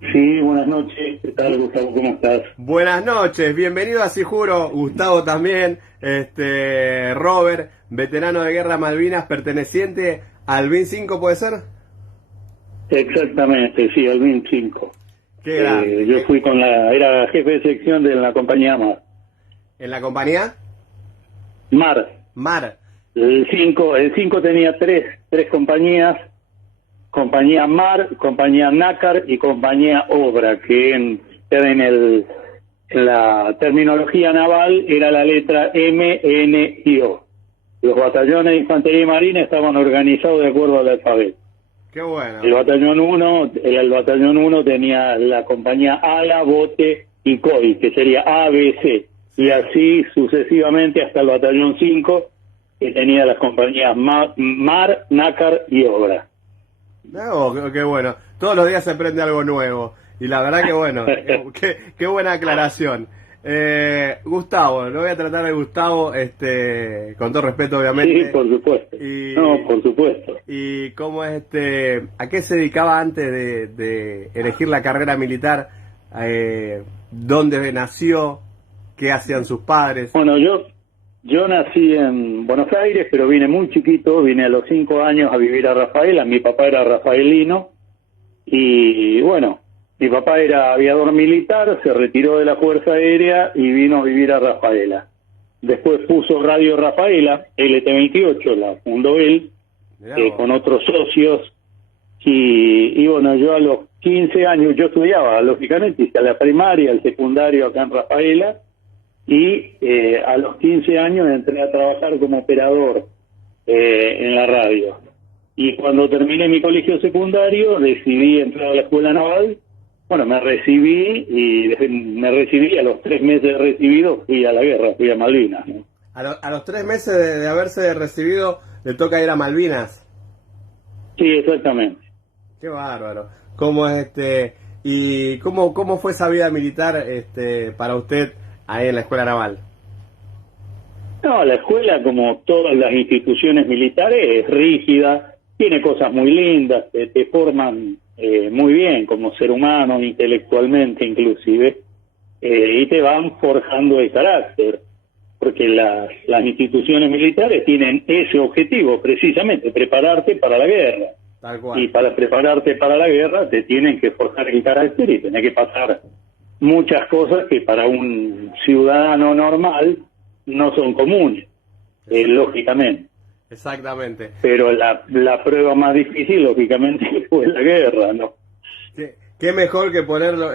Sí, buenas noches. ¿Qué tal, Gustavo? ¿Cómo estás? Buenas noches, bienvenido a Sijuro, Gustavo también, Robert, veterano de Guerra Malvinas, perteneciente al BIN 5, ¿puede ser? Exactamente, sí, al 25. Qué grande, Yo fui era jefe de sección de la compañía MAR. ¿en la compañía? MAR. Mar. El cinco tenía tres compañías: compañía MAR, compañía NACAR y compañía OBRA, que en la terminología naval era la letra M, N y O. Los batallones de infantería y marina estaban organizados de acuerdo al alfabeto. Qué bueno, El batallón uno tenía la compañía ALA, Bote y COI, que sería ABC, y sí. así sucesivamente hasta el batallón 5, que tenía las compañías MAR, NACAR y OBRA. No, qué bueno, todos los días se aprende algo nuevo, y la verdad que bueno, qué buena aclaración. Gustavo, lo voy a tratar de Gustavo, con todo respeto Sí, obviamente, por supuesto. No, y por supuesto. ¿Y cómo a qué se dedicaba antes de elegir la carrera militar? ¿Dónde nació? ¿Qué hacían sus padres? Bueno, yo nací en Buenos Aires, pero vine muy chiquito, vine a los 5 años a vivir a Rafaela. Mi papá era rafaelino. Y bueno, mi papá era aviador militar, se retiró de la Fuerza Aérea y vino a vivir a Rafaela. Después puso Radio Rafaela, LT28, la fundó él, Mirá vos. con otros socios. Y bueno, yo a los 15 años, yo estudiaba, lógicamente, hice la primaria, el secundario acá en Rafaela, y a los 15 años entré a trabajar como operador en la radio. Y cuando terminé mi colegio secundario, decidí entrar a la escuela naval. Bueno, me recibí a los 3 meses de recibido, fui a la guerra, fui a Malvinas, ¿no? A los 3 meses de haberse recibido, le toca ir a Malvinas. Sí, exactamente. Qué bárbaro. ¿Y cómo fue esa vida militar, para usted ahí en la escuela naval? No, la escuela, como todas las instituciones militares, es rígida, tiene cosas muy lindas, te forman muy bien como ser humano, intelectualmente inclusive, y te van forjando el carácter, porque las instituciones militares tienen ese objetivo, precisamente, prepararte para la guerra. Tal Y cual. para prepararte para la guerra te tienen que forjar el carácter y tenés que pasar muchas cosas que para un ciudadano normal no son comunes, lógicamente. Exactamente. Pero la prueba más difícil, lógicamente, fue la guerra, ¿no? Qué mejor que ponerlo,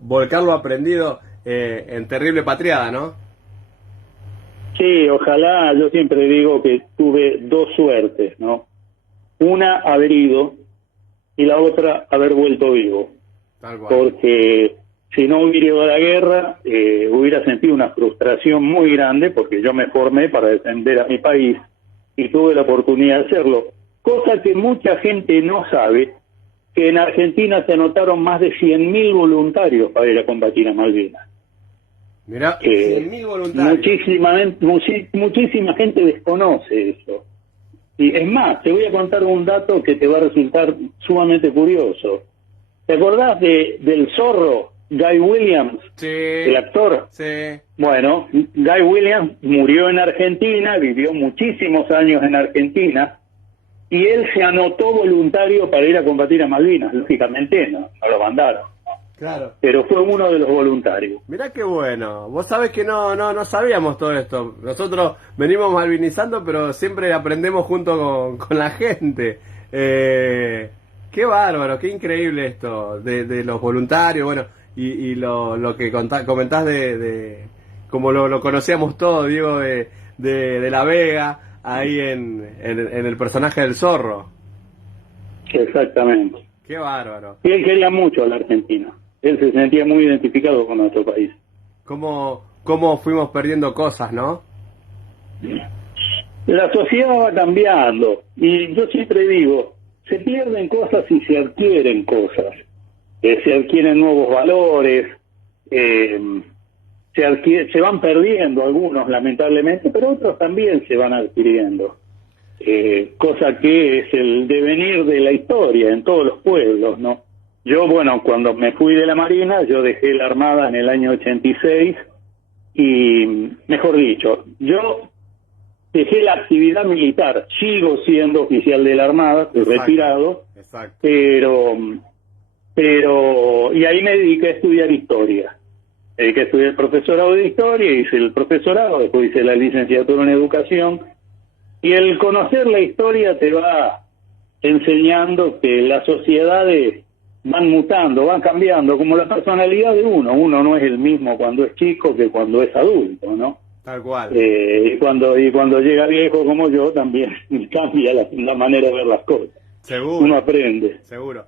volcar lo aprendido en terrible patriada, ¿no? Sí, ojalá. Yo siempre digo que tuve dos suertes, ¿no? Una, haber ido, y la otra, haber vuelto vivo. Tal cual. Porque si no hubiera ido a la guerra, hubiera sentido una frustración muy grande, porque yo me formé para defender a mi país y tuve la oportunidad de hacerlo. Cosa que mucha gente no sabe, que en Argentina se anotaron más de 100.000 voluntarios para ir a combatir a Malvinas. Mirá, Que 100.000 voluntarios. muchísima gente desconoce eso. Y es más, te voy a contar un dato que te va a resultar sumamente curioso. ¿Te acordás del zorro, Guy Williams, Sí, el actor? sí. Bueno, Guy Williams murió en Argentina, vivió muchísimos años en Argentina, y él se anotó voluntario para ir a combatir a Malvinas. Lógicamente no lo mandaron, Claro. pero fue uno de los voluntarios. Mirá qué bueno. Vos sabés que no sabíamos todo esto. Nosotros venimos malvinizando, pero siempre aprendemos junto con la gente. Qué bárbaro, qué increíble esto de los voluntarios, bueno, y lo que comentás como lo conocíamos todos, Diego, de La Vega, ahí en el personaje del zorro. Exactamente. Qué bárbaro. Y él quería mucho a la Argentina. Él se sentía muy identificado con nuestro país. Cómo fuimos perdiendo cosas, ¿no? La sociedad va cambiando, y yo siempre digo, se pierden cosas y se adquieren cosas. Se adquieren nuevos valores, se van perdiendo algunos, lamentablemente, pero otros también se van adquiriendo. Cosa que es el devenir de la historia en todos los pueblos, ¿no? Yo, bueno, cuando me fui de la Marina, yo dejé la Armada en el año 86 y, mejor dicho, yo dejé la actividad militar. Sigo siendo oficial de la Armada, estoy retirado, exacto. pero, y ahí me dediqué a estudiar historia. Me dediqué a estudiar el profesorado de historia, hice el profesorado, después hice la licenciatura en educación, y el conocer la historia te va enseñando que las sociedades van mutando, van cambiando, como la personalidad de uno. Uno no es el mismo cuando es chico que cuando es adulto, ¿no? Tal cual. Y cuando llega viejo como yo, también cambia la manera de ver las cosas. Seguro. Uno aprende. Seguro.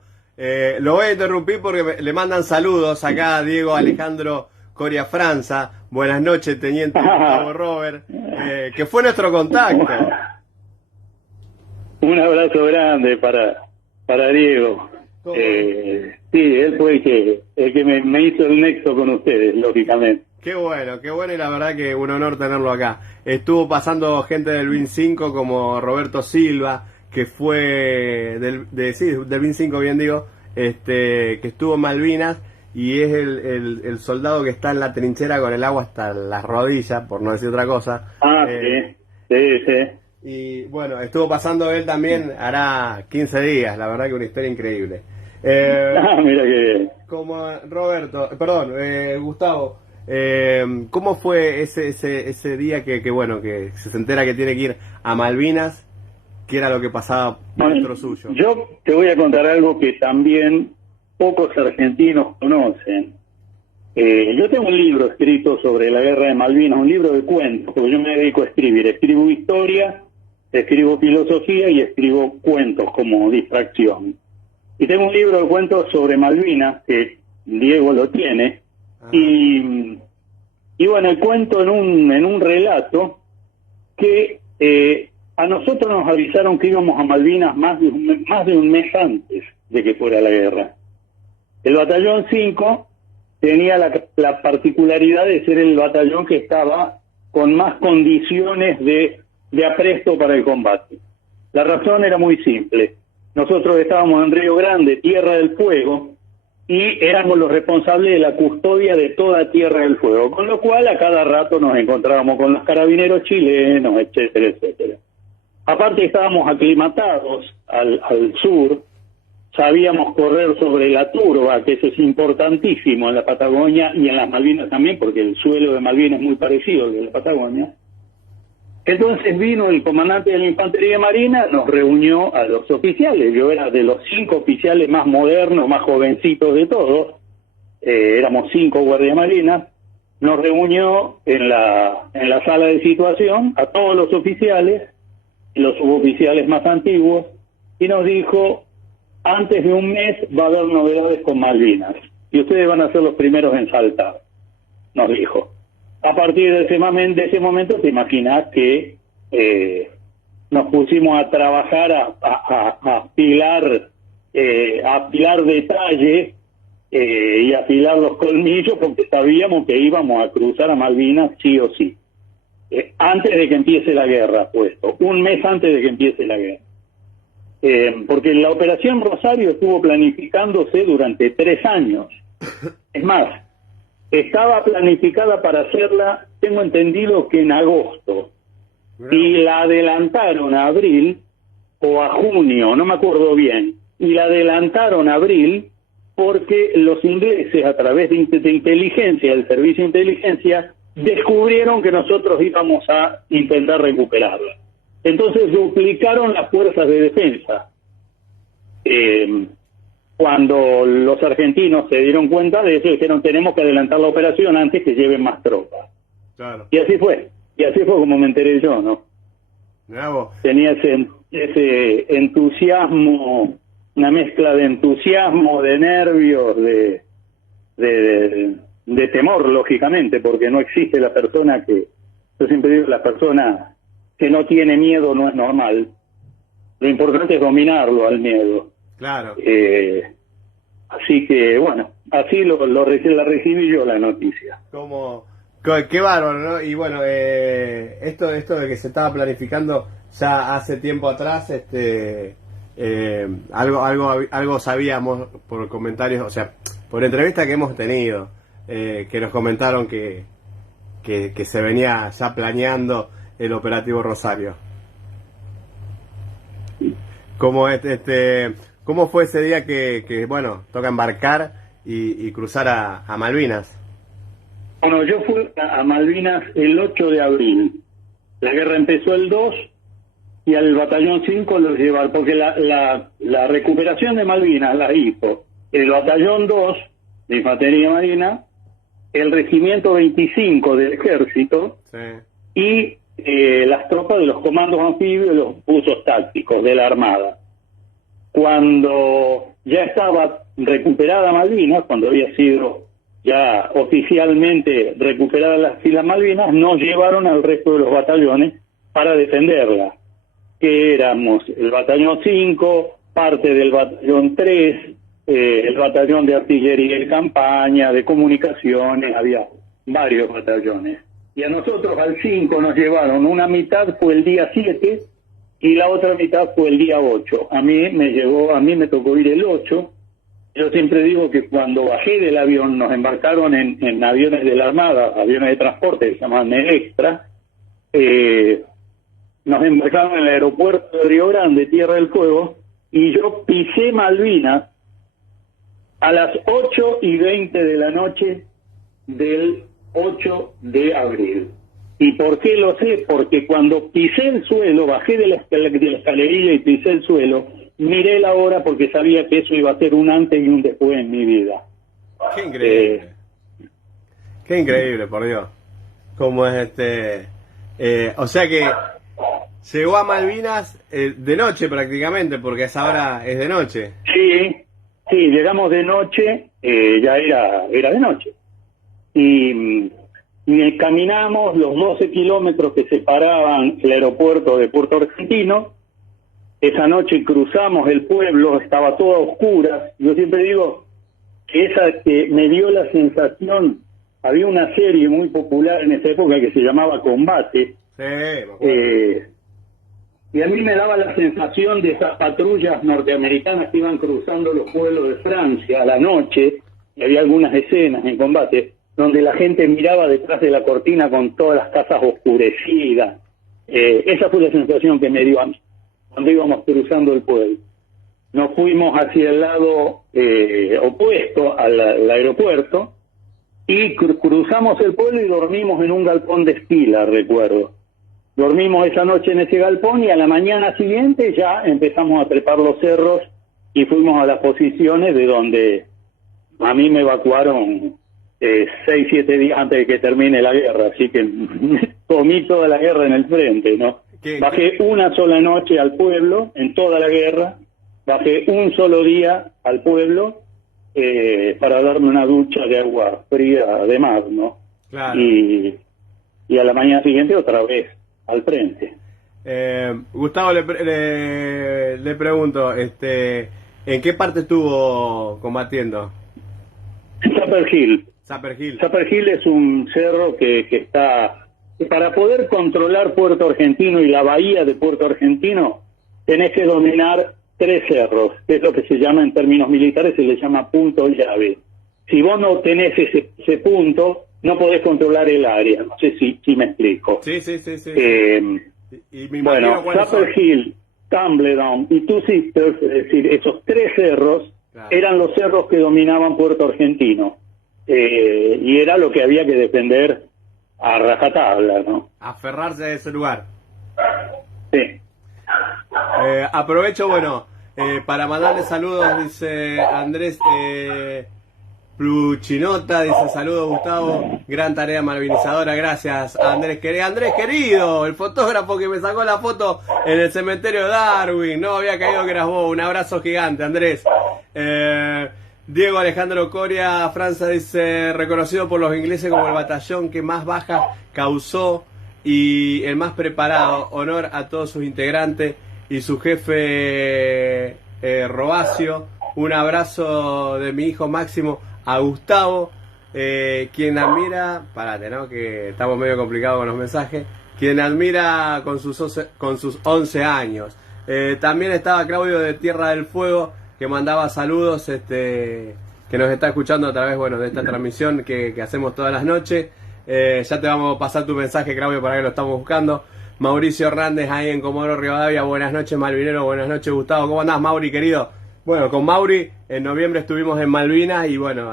Lo voy a interrumpir porque le mandan saludos acá a Diego Alejandro Coria Franza. Buenas noches, teniente Gustavo Robert, que fue nuestro contacto. Un abrazo grande para Diego. Sí, él fue el que me hizo el nexo con ustedes, lógicamente. Qué bueno, y la verdad que un honor tenerlo acá. Estuvo pasando gente del BIN 5 como Roberto Silva, que fue del BIN 5, bien digo, que estuvo en Malvinas y es el soldado que está en la trinchera con el agua hasta las rodillas, por no decir otra cosa. Sí. Y bueno, estuvo pasando él también, hará 15 días, la verdad que una historia increíble. Mira que bien. Como Gustavo, ¿cómo fue ese día que se entera que tiene que ir a Malvinas? ¿Qué era lo que pasaba dentro suyo? Yo te voy a contar algo que también pocos argentinos conocen. Yo tengo un libro escrito sobre la guerra de Malvinas, un libro de cuentos, porque yo me dedico a escribir. Escribo historia, escribo filosofía y escribo cuentos como distracción. Y tengo un libro de cuentos sobre Malvinas, que Diego lo tiene, y bueno, el cuento en un relato que a nosotros nos avisaron que íbamos a Malvinas más de un mes antes de que fuera la guerra. El batallón 5 tenía la particularidad de ser el batallón que estaba con más condiciones de apresto para el combate. La razón era muy simple. Nosotros estábamos en Río Grande, Tierra del Fuego, y éramos los responsables de la custodia de toda Tierra del Fuego, con lo cual a cada rato nos encontrábamos con los carabineros chilenos, etcétera, etcétera. Aparte estábamos aclimatados al sur, sabíamos correr sobre la turba, que eso es importantísimo en la Patagonia y en las Malvinas también, porque el suelo de Malvinas es muy parecido al de la Patagonia. Entonces vino el comandante de la Infantería Marina, nos reunió a los oficiales. Yo era de los 5 oficiales más modernos, más jovencitos de todos. Éramos 5 guardias marinas. Nos reunió en la sala de situación a todos los oficiales, los suboficiales más antiguos, y nos dijo: antes de un mes va a haber novedades con Malvinas, y ustedes van a ser los primeros en saltar, nos dijo. A partir de ese momento te imaginas que nos pusimos a trabajar, a apilar detalles y afilar los colmillos, porque sabíamos que íbamos a cruzar a Malvinas sí o sí. Antes de que empiece la guerra, un mes antes de que empiece la guerra. Porque la Operación Rosario estuvo planificándose durante 3 años. Es más, estaba planificada para hacerla, tengo entendido que en agosto, y la adelantaron a abril o a junio, no me acuerdo bien, y la adelantaron a abril porque los ingleses, a través de inteligencia, del servicio de inteligencia, descubrieron que nosotros íbamos a intentar recuperarla. Entonces duplicaron las fuerzas de defensa. Cuando los argentinos se dieron cuenta de eso, dijeron: tenemos que adelantar la operación antes que lleven más tropas. Claro. Y así fue como me enteré yo, ¿no? Bravo. Tenía ese entusiasmo, una mezcla de entusiasmo, de nervios, de temor, lógicamente, porque no existe la persona yo siempre digo, la persona que no tiene miedo no es normal. Lo importante es dominarlo al miedo. Claro. Así que, bueno, así la recibí yo la noticia. Qué bárbaro, ¿no? Y bueno, esto de que se estaba planificando ya hace tiempo atrás, algo sabíamos por comentarios, o sea, por entrevistas que hemos tenido, que nos comentaron que se venía ya planeando el operativo Rosario. ¿Cómo fue ese día que bueno, toca embarcar y cruzar a Malvinas? Bueno, yo fui a Malvinas el 8 de abril. La guerra empezó el 2 y al batallón 5 lo llevaron, porque la recuperación de Malvinas la hizo el batallón 2 de Infantería Marina, el regimiento 25 del Ejército, sí, y las tropas de los comandos anfibios y los buzos tácticos de la Armada. Cuando ya estaba recuperada Malvinas, cuando había sido ya oficialmente recuperadas las Islas Malvinas, nos llevaron al resto de los batallones para defenderla, que éramos el batallón 5, parte del batallón 3, el batallón de artillería y campaña, de comunicaciones, había varios batallones. Y a nosotros al 5 nos llevaron, una mitad fue el día 7 y la otra mitad fue el día 8. A mí me tocó ir el 8. Yo siempre digo que cuando bajé del avión nos embarcaron en aviones de la Armada, aviones de transporte que se llaman Extra. Nos embarcaron en el aeropuerto de Río Grande, Tierra del Fuego, y yo pisé Malvinas a las 8:20 de la noche del 8 de abril. ¿Y por qué lo sé? Porque cuando pisé el suelo, bajé de la escalerilla y pisé el suelo, miré la hora porque sabía que eso iba a ser un antes y un después en mi vida. Qué increíble. Qué increíble, por Dios. Como es o sea que llegó a Malvinas de noche prácticamente, porque esa hora es de noche. Sí, llegamos de noche, ya era de noche. Y caminamos los 12 kilómetros que separaban el aeropuerto de Puerto Argentino. Esa noche cruzamos el pueblo, estaba toda oscura. Yo siempre digo que me dio la sensación, había una serie muy popular en esa época que se llamaba Combate. Sí, me acuerdo. Y a mí me daba la sensación de esas patrullas norteamericanas que iban cruzando los pueblos de Francia a la noche, y había algunas escenas en Combate, donde la gente miraba detrás de la cortina con todas las casas oscurecidas. Esa fue la sensación que me dio a mí cuando íbamos cruzando el pueblo. Nos fuimos hacia el lado opuesto al aeropuerto y cruzamos el pueblo y dormimos en un galpón de esquila, recuerdo. Dormimos esa noche en ese galpón y a la mañana siguiente ya empezamos a trepar los cerros y fuimos a las posiciones de donde a mí me evacuaron 6-7 días antes de que termine la guerra, así que comí toda la guerra en el frente, ¿no? Bajé una sola noche al pueblo en toda la guerra, bajé un solo día al pueblo para darme una ducha de agua fría de mar, ¿no? Claro. Y a la mañana siguiente otra vez al frente. Gustavo, le pregunto, ¿en qué parte estuvo combatiendo? Sapper Hill. Sapper Hill es un cerro que está... Para poder controlar Puerto Argentino y la bahía de Puerto Argentino, tenés que dominar 3 cerros, que es lo que se llama en términos militares, se le llama punto llave. Si vos no tenés ese punto, no podés controlar el área. No sé si me explico. Sí. Bueno, Sapper Hill, Tumbledown y Two Sisters, es decir, esos 3 cerros, claro, eran los cerros que dominaban Puerto Argentino. Y era lo que había que defender a rajatabla, ¿no? Aferrarse a ese lugar. Sí. Aprovecho, para mandarle saludos, dice Andrés Pluchinota, dice saludos Gustavo, gran tarea malvinizadora, gracias Andrés querido, el fotógrafo que me sacó la foto en el cementerio de Darwin, no había caído que eras vos, un abrazo gigante Andrés. Diego Alejandro Coria Franza dice, reconocido por los ingleses como el batallón que más bajas causó y el más preparado, honor a todos sus integrantes y su jefe Robacio, un abrazo de mi hijo Máximo a Gustavo, quien admira, que estamos medio complicados con los mensajes, quien admira con sus 11 años. También estaba Claudio de Tierra del Fuego, que mandaba saludos, que nos está escuchando a través, bueno, de esta transmisión que hacemos todas las noches. Ya te vamos a pasar tu mensaje, Claudio, para que lo estamos buscando. Mauricio Hernández ahí en Comodoro Rivadavia, buenas noches Malvinero, buenas noches Gustavo, ¿cómo andás, Mauri, querido? Bueno, con Mauri en noviembre estuvimos en Malvinas y bueno,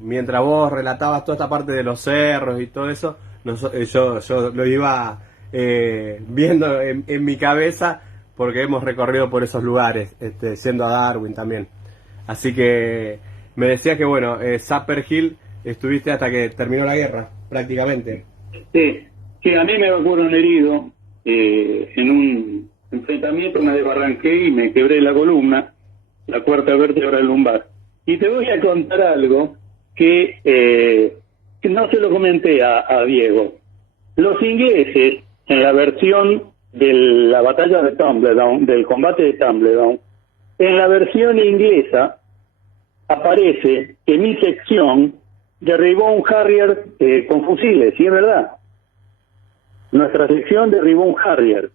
mientras vos relatabas toda esta parte de los cerros y todo eso, yo lo iba viendo en mi cabeza, porque hemos recorrido por esos lugares, yendo a Darwin también. Así que me decías que bueno, Zapper Hill estuviste hasta que terminó la guerra, prácticamente. Sí, sí, a mí me evacuaron herido en un enfrentamiento, me desbarranqué y me quebré la columna, la cuarta vértebra del lumbar. Y te voy a contar algo que no se lo comenté a Diego. Los ingleses, en la versión de la batalla de Tumbledown, del combate de Tumbledown, en la versión inglesa aparece que mi sección derribó un Harrier con fusiles, y es verdad. Nuestra sección derribó un Harrier.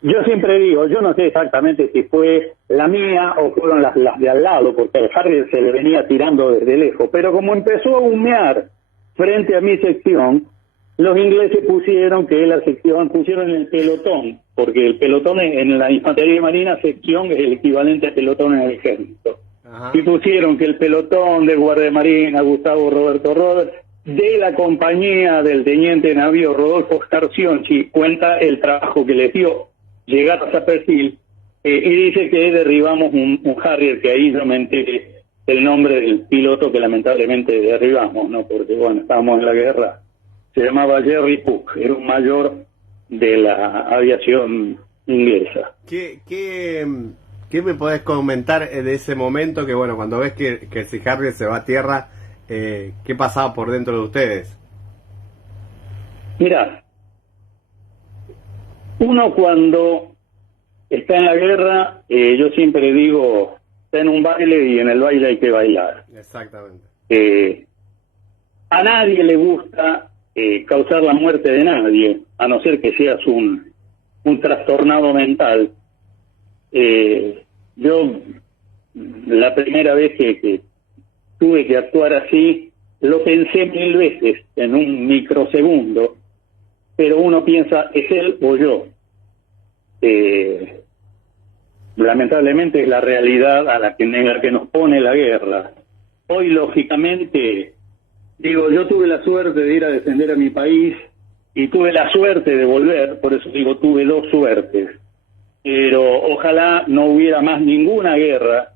Yo siempre digo, yo no sé exactamente si fue la mía o fueron las de al lado, porque el Harrier se le venía tirando desde lejos, pero como empezó a humear frente a mi sección, los ingleses pusieron el pelotón, porque el pelotón en la infantería marina, sección es el equivalente a pelotón en el ejército. Ajá. Y pusieron que el pelotón de guardia marina Gustavo Roberto Robert, de la compañía del teniente navío Rodolfo Starcionchi, cuenta el trabajo que les dio llegar a Zapper Hill, y dice que derribamos un Harrier, que ahí yo me enteré el nombre del piloto que lamentablemente derribamos, ¿no? Porque bueno, estábamos en la guerra. Se llamaba Jerry Cook, era un mayor de la aviación inglesa. ¿Qué me podés comentar de ese momento que, bueno, cuando ves que si Harrier se va a tierra, qué pasaba por dentro de ustedes? Mirá, uno cuando está en la guerra, yo siempre digo, está en un baile y en el baile hay que bailar. Exactamente. A nadie le gusta causar la muerte de nadie, a no ser que seas un trastornado mental. Yo, la primera vez que tuve que actuar así, lo pensé 1000 veces en un microsegundo, pero uno piensa, ¿es él o yo? Lamentablemente es la realidad en la que nos pone la guerra. Hoy, lógicamente, digo, yo tuve la suerte de ir a defender a mi país y tuve la suerte de volver, por eso digo, tuve 2 suertes. Pero ojalá no hubiera más ninguna guerra,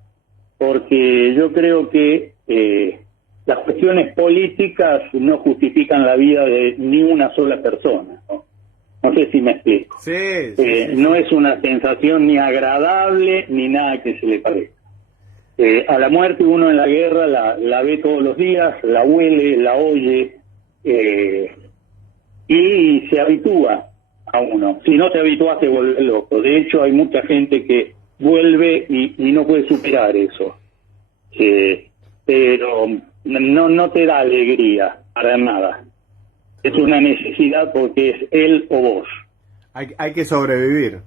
porque yo creo que las cuestiones políticas no justifican la vida de ni una sola persona, ¿no? No sé si me explico. Sí, no es una sensación ni agradable ni nada que se le parezca. A la muerte uno en la guerra la ve todos los días, la huele, la oye, y se habitúa a uno. Si no te habitúas te vuelves loco. De hecho hay mucha gente que vuelve y no puede superar eso. Pero no te da alegría para nada. Es una necesidad porque es él o vos. Hay que sobrevivir.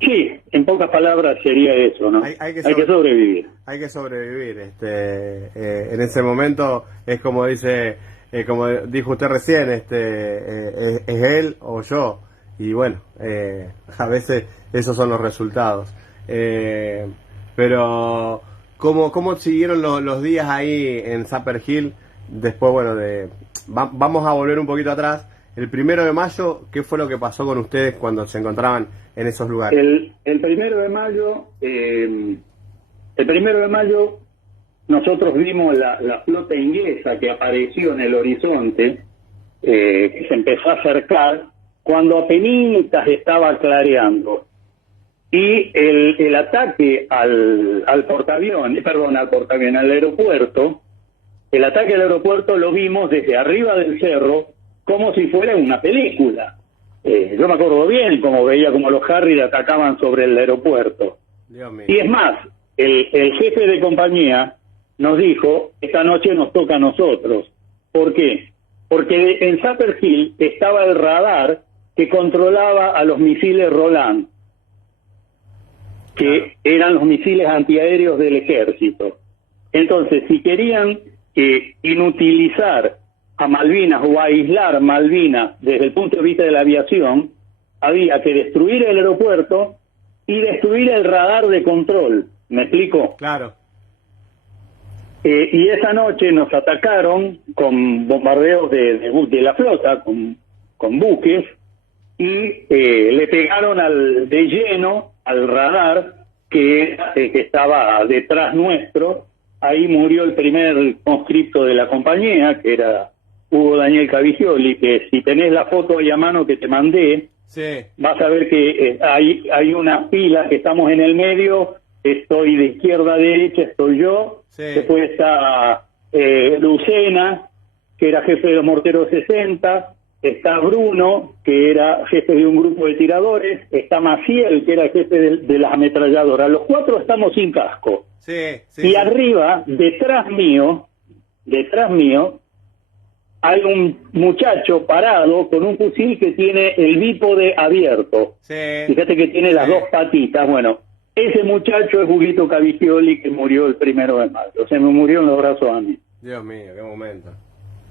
Sí, en pocas palabras sería eso, ¿no? Hay que sobrevivir. Hay que sobrevivir. En ese momento es como como dijo usted recién, es él o yo. Y bueno, a veces esos son los resultados. Pero ¿cómo siguieron los días ahí en Zapper Hill? Después, bueno, vamos a volver un poquito atrás. El 1 de mayo, ¿qué fue lo que pasó con ustedes cuando se encontraban en esos lugares? El 1 de mayo nosotros vimos la flota inglesa que apareció en el horizonte, que se empezó a acercar cuando apenitas estaba clareando. Y el ataque al aeropuerto, el ataque al aeropuerto lo vimos desde arriba del cerro como si fuera una película. Yo me acuerdo bien cómo veía como los Harrier atacaban sobre el aeropuerto. Dios mío. Y es más, el jefe de compañía nos dijo, esta noche nos toca a nosotros. ¿Por qué? Porque en Zapper Hill estaba el radar que controlaba a los misiles Roland, que eran los misiles antiaéreos del ejército. Entonces, si querían inutilizar a Malvinas o aislar Malvinas desde el punto de vista de la aviación, había que destruir el aeropuerto y destruir el radar de control. ¿Me explico? Claro. Y esa noche nos atacaron con bombardeos de la flota, con buques, y le pegaron de lleno al radar que estaba detrás nuestro. Ahí murió el primer conscripto de la compañía, que era Hugo Daniel Cavigioli, que si tenés la foto ahí a mano que te mandé, sí, vas a ver que hay una fila que estamos en el medio, estoy de izquierda a derecha, estoy yo, sí. Después está Lucena, que era jefe de los morteros 60, está Bruno, que era jefe de un grupo de tiradores, está Maciel, que era jefe de las ametralladoras. Los cuatro estamos sin casco. Sí, sí, y sí. arriba, detrás mío, hay un muchacho parado con un fusil que tiene el bípode abierto. Sí. Fíjate que tiene las dos patitas. Bueno, ese muchacho es Huguito Cavigioli, que murió el 1 de mayo. Se me murió en los brazos a mí. Dios mío, qué momento.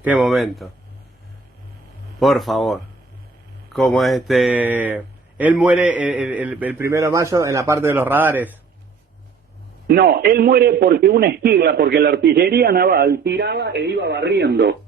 Qué momento. Por favor. Como él muere el 1 de mayo en la parte de los radares. No, él muere porque una esquirla, porque la artillería naval tiraba e iba barriendo.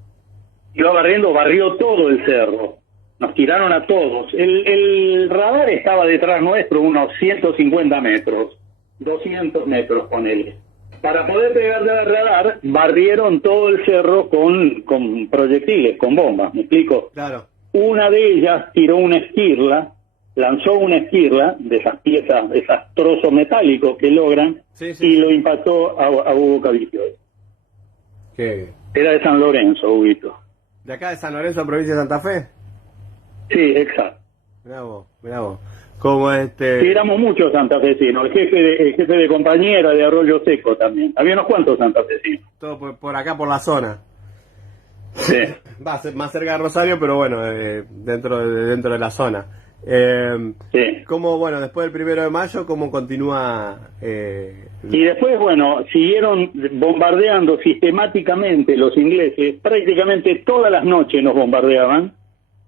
Barrió todo el cerro. Nos tiraron a todos. El radar estaba detrás nuestro, unos 150 metros, 200 metros, ponele. Para poder pegarle al radar, barrieron todo el cerro con proyectiles, con bombas, ¿me explico? Claro. Una de ellas tiró una esquirla, lanzó una esquirla de esas piezas, de esos trozos metálicos que logran, Sí, sí, y sí. lo impactó a Hugo Cavigioli. ¿Qué? Era de San Lorenzo, Huguito. ¿De acá de San Lorenzo, provincia de Santa Fe? Sí, exacto. Mirá vos. Como Sí, éramos muchos santafesinos. El jefe de compañera de Arroyo Seco también. Había unos cuantos santafesinos. todo por acá, por la zona. Sí. Va a ser más cerca de Rosario, pero bueno, dentro de la zona. Sí. ¿Cómo, bueno, después del 1 de mayo, cómo continúa? Y después, bueno, siguieron bombardeando sistemáticamente los ingleses. Prácticamente todas las noches nos bombardeaban.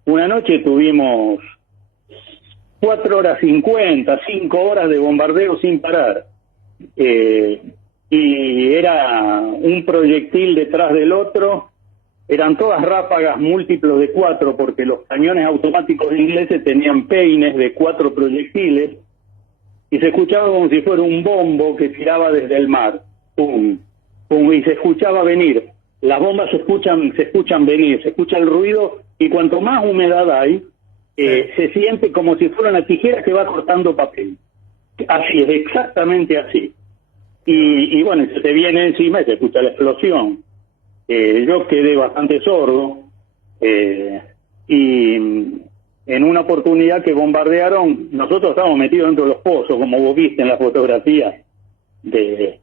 Una noche tuvimos 4 horas 50, 5 horas de bombardeo sin parar. Y era un proyectil detrás del otro. Eran todas ráfagas múltiplos de 4, porque los cañones automáticos ingleses tenían peines de 4 proyectiles, y se escuchaba como si fuera un bombo que tiraba desde el mar. Pum, pum, y se escuchaba venir. Las bombas se escuchan venir, se escucha el ruido, y cuanto más humedad hay, se siente como si fuera una tijera que va cortando papel. Así es, exactamente así. Y bueno, se te viene encima y se escucha la explosión. Yo quedé bastante sordo, y en una oportunidad que bombardearon, nosotros estábamos metidos dentro de los pozos, como vos viste en la fotografía que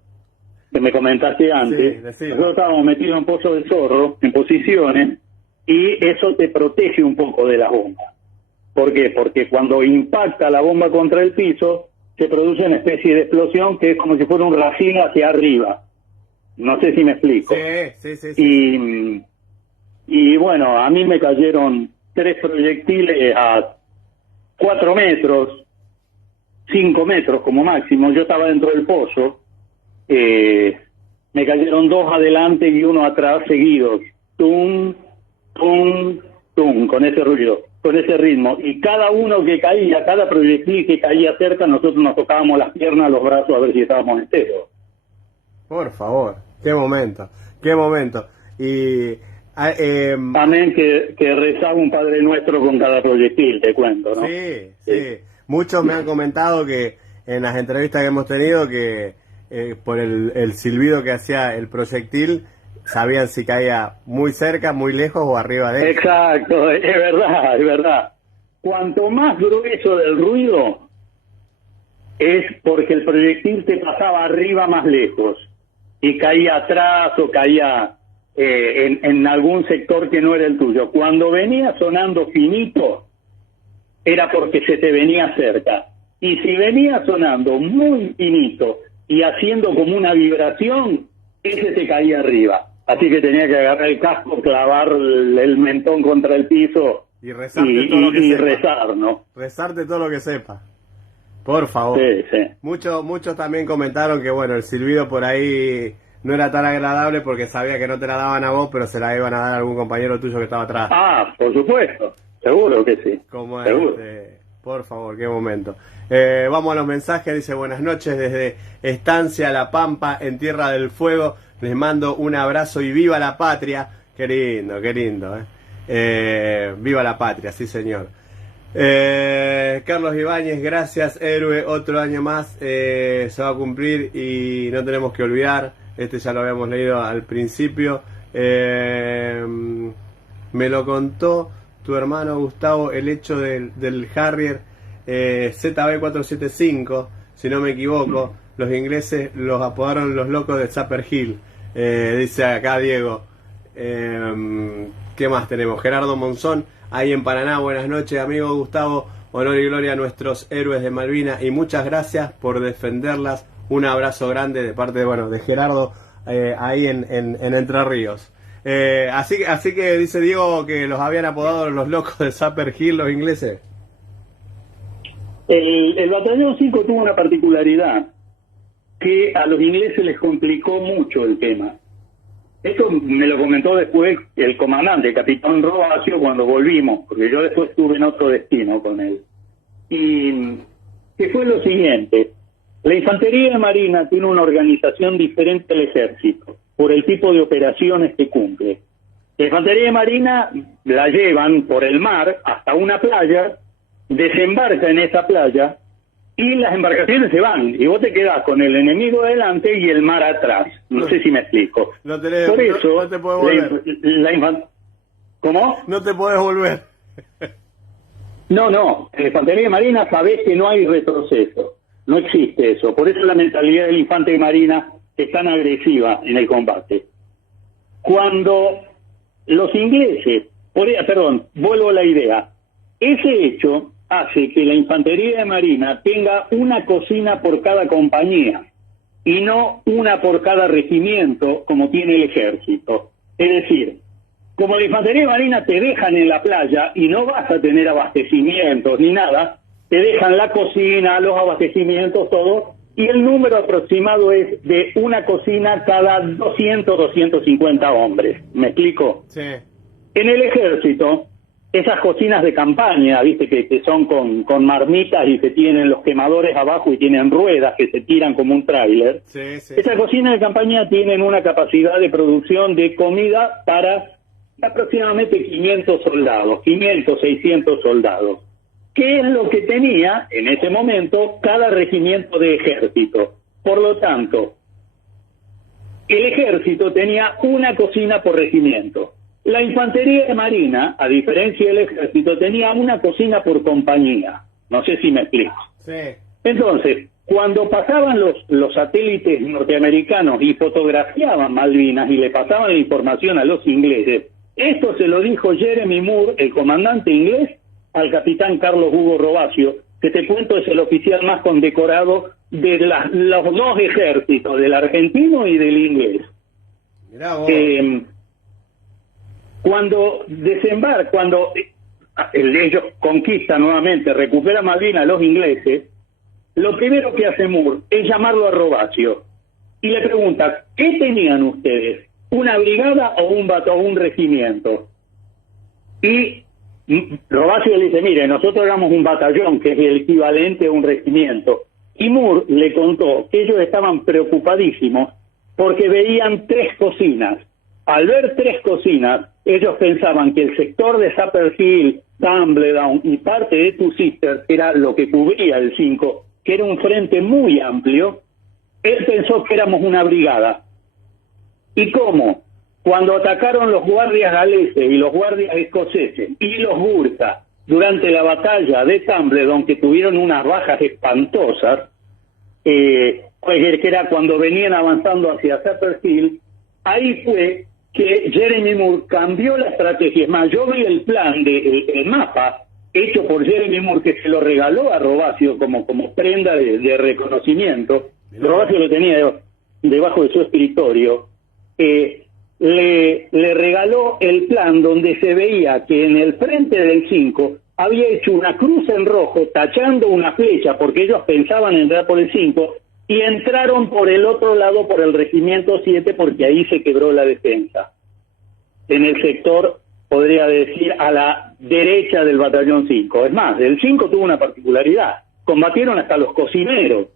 me comentaste antes. Sí. Nosotros estábamos metidos en pozos de zorro, en posiciones, y eso te protege un poco de las bombas. ¿Por qué? Porque cuando impacta la bomba contra el piso, se produce una especie de explosión que es como si fuera un racimo hacia arriba. No sé si me explico. Sí. Y bueno, a mí me cayeron 3 proyectiles a 4 metros, 5 metros como máximo. Yo estaba dentro del pozo. Me cayeron 2 adelante y 1 atrás seguidos. Tum, tum, tum, con ese ruido, con ese ritmo. Y cada uno que caía, cada proyectil que caía cerca, nosotros nos tocábamos las piernas, los brazos, a ver si estábamos enteros. Por favor, qué momento. Y amén, que rezaba un Padre Nuestro con cada proyectil, te cuento, ¿no? Sí. Muchos me han comentado que en las entrevistas que hemos tenido que por el silbido que hacía el proyectil sabían si caía muy cerca, muy lejos o arriba de él. Exacto, es verdad. Cuanto más grueso del ruido es porque el proyectil te pasaba arriba más lejos y caía atrás o caía en algún sector que no era el tuyo. Cuando venía sonando finito, era porque se te venía cerca. Y si venía sonando muy finito y haciendo como una vibración, ese te caía arriba. Así que tenía que agarrar el casco, clavar el mentón contra el piso y rezarte todo lo que sepa. Rezar, ¿no? Rezarte todo lo que sepa. Por favor. Sí, sí. Muchos también comentaron que, bueno, el silbido por ahí no era tan agradable porque sabía que no te la daban a vos, pero se la iban a dar a algún compañero tuyo que estaba atrás. Ah, por supuesto. Seguro que sí. Como seguro. Por favor, qué momento. Vamos a los mensajes. Dice: buenas noches desde Estancia La Pampa, en Tierra del Fuego. Les mando un abrazo y viva la patria. Qué lindo, qué lindo. Viva la patria, sí señor. Carlos Ibáñez, gracias héroe, otro año más se va a cumplir y no tenemos que olvidar, este ya lo habíamos leído al principio, me lo contó tu hermano Gustavo, el hecho del Harrier ZB475, si no me equivoco, los ingleses los apodaron los locos de Zapper Hill, dice acá Diego. ¿Qué más tenemos? Gerardo Monzón, ahí en Paraná. Buenas noches, amigo Gustavo. Honor y gloria a nuestros héroes de Malvinas y muchas gracias por defenderlas. Un abrazo grande de parte de Gerardo, ahí en Entre Ríos. Así que dice Diego que los habían apodado los locos de Zapper Hill los ingleses. El batallón 5 tuvo una particularidad que a los ingleses les complicó mucho el tema. Esto me lo comentó después el comandante, el capitán Robacio, cuando volvimos, porque yo después estuve en otro destino con él. Y que fue lo siguiente: la Infantería de Marina tiene una organización diferente al Ejército, por el tipo de operaciones que cumple. La Infantería de Marina la llevan por el mar hasta una playa, desembarca en esa playa, y las embarcaciones se van, y vos te quedás con el enemigo adelante y el mar atrás. No sé si me explico. Por eso, no te podés volver. ¿Cómo? No te podés volver. No, en la Infantería de Marina sabés que no hay retroceso. No existe eso. Por eso la mentalidad del infante de Marina es tan agresiva en el combate. Cuando los ingleses, vuelvo a la idea, ese hecho hace que la Infantería de Marina tenga una cocina por cada compañía y no una por cada regimiento como tiene el Ejército. Es decir, como la Infantería de Marina te dejan en la playa y no vas a tener abastecimientos ni nada, te dejan la cocina, los abastecimientos, todo, y el número aproximado es de una cocina cada 200, 250 hombres. ¿Me explico? Sí. En el Ejército, esas cocinas de campaña, viste, que son con marmitas y que tienen los quemadores abajo y tienen ruedas que se tiran como un tráiler. Sí. Esas cocinas de campaña tienen una capacidad de producción de comida para aproximadamente 500 soldados, 500, 600 soldados. ¿Qué es lo que tenía en ese momento cada regimiento de ejército? Por lo tanto, el ejército tenía una cocina por regimiento. La Infantería de Marina, a diferencia del Ejército, tenía una cocina por compañía. No sé si me explico. Sí. Entonces, cuando pasaban los satélites norteamericanos y fotografiaban Malvinas y le pasaban la información a los ingleses, esto se lo dijo Jeremy Moore, el comandante inglés, al capitán Carlos Hugo Robacio, que te cuento es el oficial más condecorado de los dos ejércitos, del argentino y del inglés. Mirá vos. Cuando ellos conquistan nuevamente, recuperan Malvinas a los ingleses, lo primero que hace Moore es llamarlo a Robacio y le pregunta: ¿qué tenían ustedes? ¿Una brigada o un regimiento? Y Robacio le dice: mire, nosotros éramos un batallón, que es el equivalente a un regimiento. Y Moore le contó que ellos estaban preocupadísimos porque veían 3 cocinas. Al ver 3 cocinas, ellos pensaban que el sector de Zapper Hill, Tumbledown y parte de Two Sisters era lo que cubría el 5, que era un frente muy amplio. Él pensó que éramos una brigada. ¿Y cómo? Cuando atacaron los guardias galeses y los guardias escoceses y los Gurkha durante la batalla de Tumbledown, que tuvieron unas bajas espantosas, que era cuando venían avanzando hacia Zapper Hill, ahí fue que Jeremy Moore cambió la estrategia. Es más, yo vi el plan, el mapa hecho por Jeremy Moore, que se lo regaló a Robacio como prenda de reconocimiento. Robacio lo tenía debajo de su escritorio. Le regaló el plan donde se veía que en el frente del 5 había hecho una cruz en rojo tachando una flecha porque ellos pensaban entrar por el 5 y entraron por el otro lado por el regimiento 7 porque ahí se quebró la defensa. En el sector, podría decir, a la derecha del batallón 5. Es más, el 5 tuvo una particularidad. Combatieron hasta los cocineros.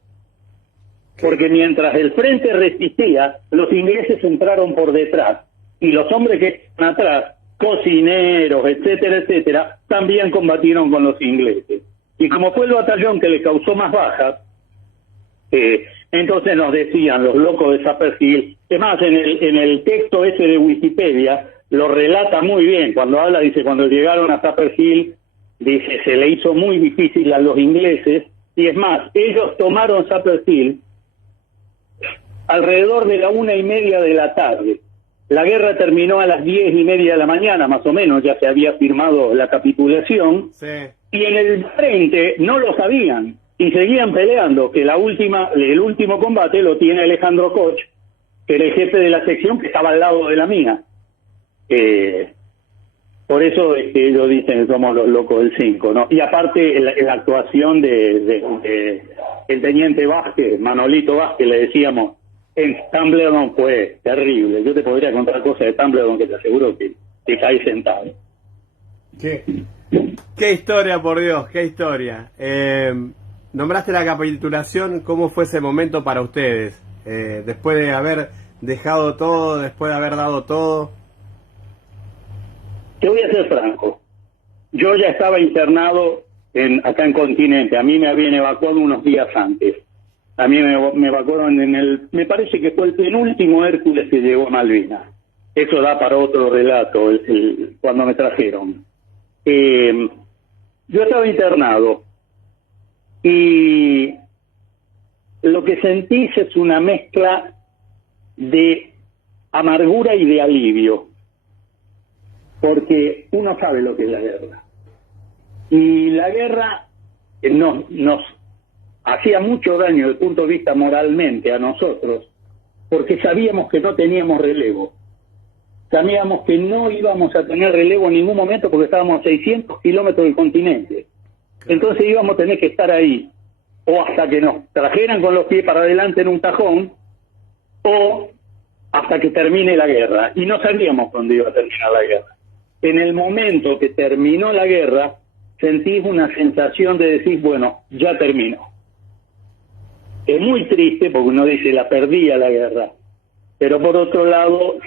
Porque mientras el frente resistía, los ingleses entraron por detrás. Y los hombres que están atrás, cocineros, etcétera, etcétera, también combatieron con los ingleses. Y como fue el batallón que le causó más bajas, entonces nos decían los locos de Sapper Hill. Es más, en el texto ese de Wikipedia lo relata muy bien. Cuando habla, dice, cuando llegaron a Sapper Hill, dice, se le hizo muy difícil a los ingleses. Y es más, ellos tomaron Sapper Hill alrededor de la 1:30 de la tarde. La guerra terminó a las 10:30 de la mañana, más o menos, ya se había firmado la capitulación. Sí. Y en el frente no lo sabían y seguían peleando, que el último combate lo tiene Alejandro Koch, que era el jefe de la sección que estaba al lado de la mía. Por eso es que ellos dicen que somos los locos del 5, ¿no? Y aparte la actuación de el teniente Vázquez, Manolito Vázquez, le decíamos, en Tumbledon fue terrible. Yo te podría contar cosas de Tumbledon que te aseguro que te caes sentado. Qué historia, por Dios, qué historia. Nombraste la capitulación, ¿cómo fue ese momento para ustedes? Después de haber dejado todo, después de haber dado todo. Te voy a ser franco. Yo ya estaba internado acá en Continente. A mí me habían evacuado unos días antes. A mí me evacuaron me parece que fue el penúltimo Hércules que llegó a Malvinas. Eso da para otro relato, cuando me trajeron. Yo estaba internado y lo que sentí es una mezcla de amargura y de alivio, porque uno sabe lo que es la guerra. Y la guerra nos hacía mucho daño desde el punto de vista moralmente a nosotros, porque sabíamos que no teníamos relevo. Sabíamos que no íbamos a tener relevo en ningún momento porque estábamos a 600 kilómetros del continente. Entonces íbamos a tener que estar ahí, o hasta que nos trajeran con los pies para adelante en un cajón, o hasta que termine la guerra. Y no sabíamos cuándo iba a terminar la guerra. En el momento que terminó la guerra, sentís una sensación de decir, bueno, ya terminó. Es muy triste porque uno dice, la perdí a la guerra. Pero por otro lado,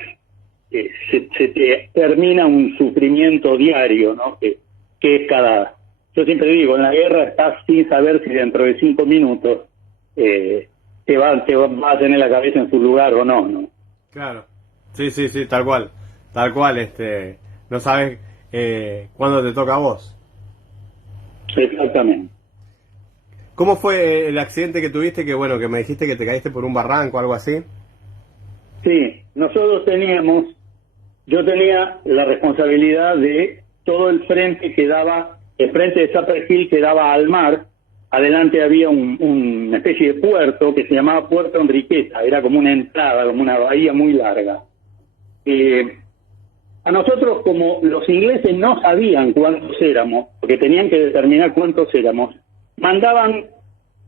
se te termina un sufrimiento diario, ¿no? Que es yo siempre digo, en la guerra estás sin saber si dentro de 5 minutos te va a tener la cabeza en su lugar o no, ¿no? Claro. Sí, tal cual. No sabes cuándo te toca a vos. Exactamente. ¿Cómo fue el accidente que tuviste? Que me dijiste que te caíste por un barranco o algo así. Sí, yo tenía la responsabilidad de todo el frente el frente de Sapper Hill que daba al mar. Adelante había una especie de puerto que se llamaba Puerto Enriqueta, era como una entrada, como una bahía muy larga. A nosotros, como los ingleses no sabían cuántos éramos, porque tenían que determinar cuántos éramos, mandaban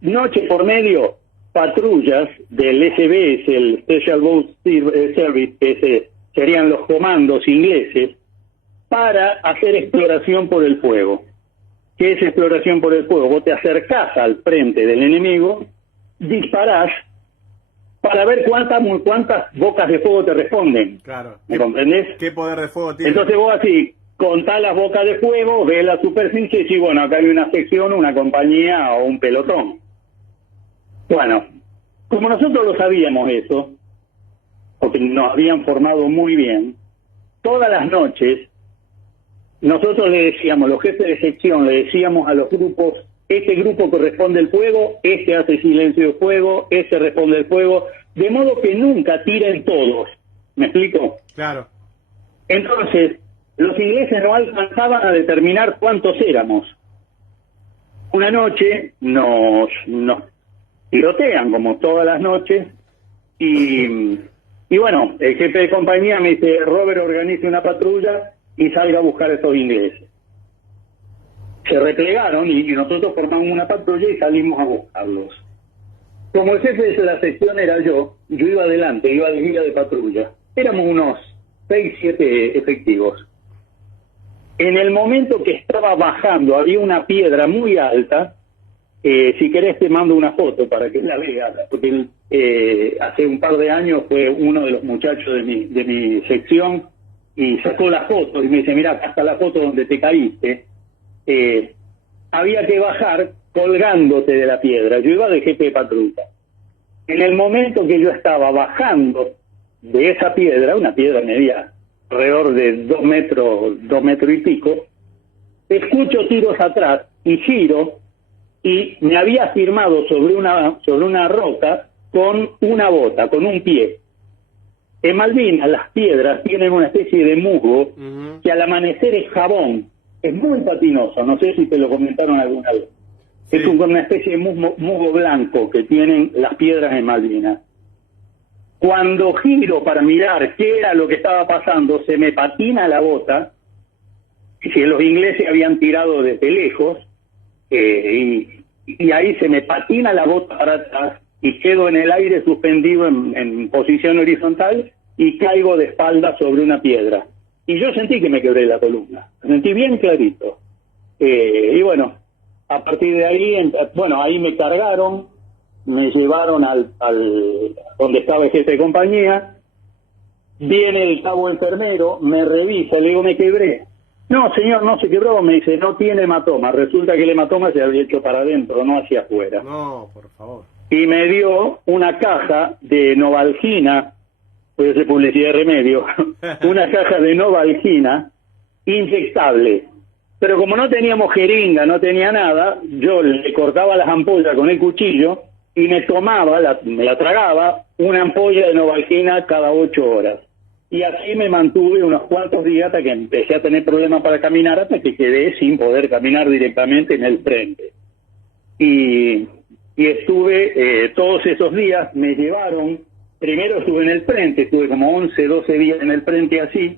noche por medio patrullas del SBS, el Special Boat Service, que serían los comandos ingleses, para hacer exploración por el fuego. ¿Qué es exploración por el fuego? Vos te acercás al frente del enemigo, disparás para ver cuántas bocas de fuego te responden. Claro. ¿Me comprendés? ¿Qué poder de fuego tiene? Entonces vos así contás las bocas de fuego, ves la superficie y decís, bueno, acá hay una sección, una compañía o un pelotón. Bueno, como nosotros lo sabíamos eso, porque nos habían formado muy bien, todas las noches nosotros le decíamos, los jefes de sección, le decíamos a los grupos, este grupo corresponde al fuego, este hace silencio de fuego, este responde al fuego, de modo que nunca tiren todos. ¿Me explico? Claro. Entonces, los ingleses no alcanzaban a determinar cuántos éramos. Una noche nos tirotean, como todas las noches, y bueno, el jefe de compañía me dice, Robert, organice una patrulla y salga a buscar a estos ingleses. Se replegaron y nosotros formamos una patrulla y salimos a buscarlos. Como el jefe de la sección era yo iba adelante, iba de guía de patrulla. Éramos unos 6, 7 efectivos. En el momento que estaba bajando, había una piedra muy alta. Si querés te mando una foto para que la veas, porque hace un par de años fue uno de los muchachos de mi sección y sacó la foto y me dice, mira, acá está la foto donde te caíste. Había que bajar colgándote de la piedra. Yo iba de jefe de patrulla. En el momento que yo estaba bajando de esa piedra, una piedra media, alrededor de 2 metros y pico, escucho tiros atrás y giro, y me había firmado sobre una roca con una bota, con un pie. En Malvinas las piedras tienen una especie de musgo que al amanecer es jabón, es muy patinoso, no sé si te lo comentaron alguna vez. Sí. Es una especie de musgo blanco que tienen las piedras en Malvinas. Cuando giro para mirar qué era lo que estaba pasando, se me patina la bota, y si los ingleses habían tirado desde lejos, y ahí se me patina la bota para atrás y quedo en el aire suspendido en posición horizontal y caigo de espalda sobre una piedra. Y yo sentí que me quebré la columna, sentí bien clarito. Y bueno, a partir de ahí, ahí me cargaron, me llevaron al donde estaba el jefe de compañía, viene el cabo enfermero, me revisa, le digo, me quebré. No, señor, no se quebró, me dice, no tiene hematoma. Resulta que el hematoma se había hecho para adentro, no hacia afuera. No, por favor. Y me dio una caja de Novalgina, puede ser publicidad de remedio, una caja de Novalgina inyectable. Pero como no teníamos jeringa, no tenía nada, yo le cortaba las ampollas con el cuchillo y me la tragaba, una ampolla de Novalgina cada 8 horas. Y así me mantuve unos cuantos días hasta que empecé a tener problemas para caminar, hasta que quedé sin poder caminar directamente en el frente. Y estuve todos esos días, me llevaron, primero estuve en el frente, estuve como 11, 12 días en el frente así,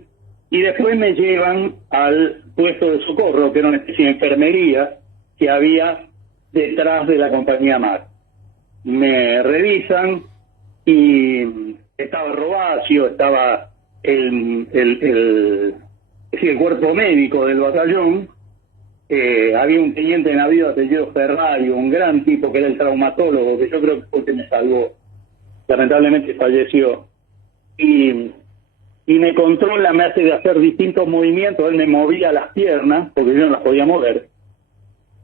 y después me llevan al puesto de socorro, que era una especie de enfermería que había detrás de la compañía Mar. Me revisan y estaba Robacio, estaba el cuerpo médico del batallón, había un teniente de navío apellido Ferrario, un gran tipo que era el traumatólogo, que yo creo que fue el que me salvó, lamentablemente falleció, y me controla, me hace de hacer distintos movimientos, él me movía las piernas, porque yo no las podía mover,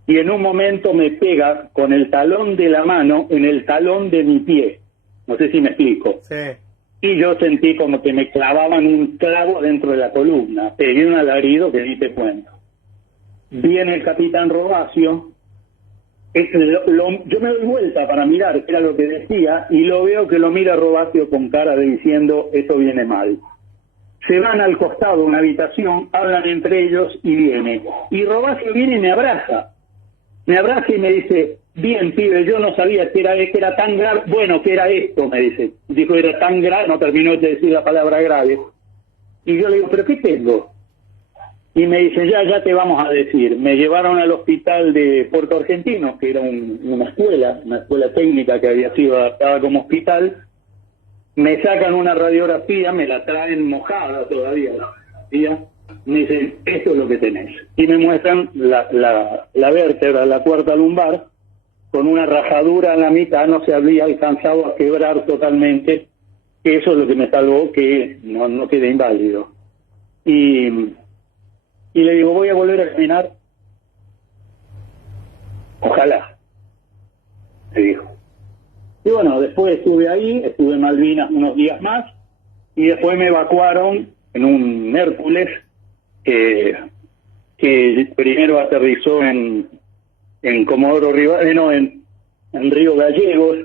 y en un momento me pega con el talón de la mano en el talón de mi pie, no sé si me explico. Sí. Y yo sentí como que me clavaban un clavo dentro de la columna. Pegué un alarido que ni te cuento. Viene el capitán Robacio. Yo me doy vuelta para mirar qué era lo que decía y lo veo que lo mira Robacio con cara de diciendo, esto viene mal. Se van al costado de una habitación, hablan entre ellos y viene. Y Robacio viene y me abraza. Me abraza y me dice, bien, pibe, yo no sabía que era tan grave. Bueno, que era esto, me dice. Dijo, era tan grave, no terminó de decir la palabra grave. Y yo le digo, ¿pero qué tengo? Y me dice, ya te vamos a decir. Me llevaron al hospital de Puerto Argentino, que era una escuela técnica que había sido adaptada como hospital. Me sacan una radiografía, me la traen mojada todavía, la radiografía. Me dicen, esto es lo que tenés. Y me muestran la vértebra, la cuarta lumbar, con una rajadura en la mitad, no se había alcanzado a quebrar totalmente, que eso es lo que me salvó, que no quedé inválido. Y le digo, voy a volver a caminar. Ojalá, me dijo. Y bueno, después estuve en Malvinas unos días más, y después me evacuaron en un Hércules, que primero aterrizó en Comodoro Rivadavia, en Río Gallegos,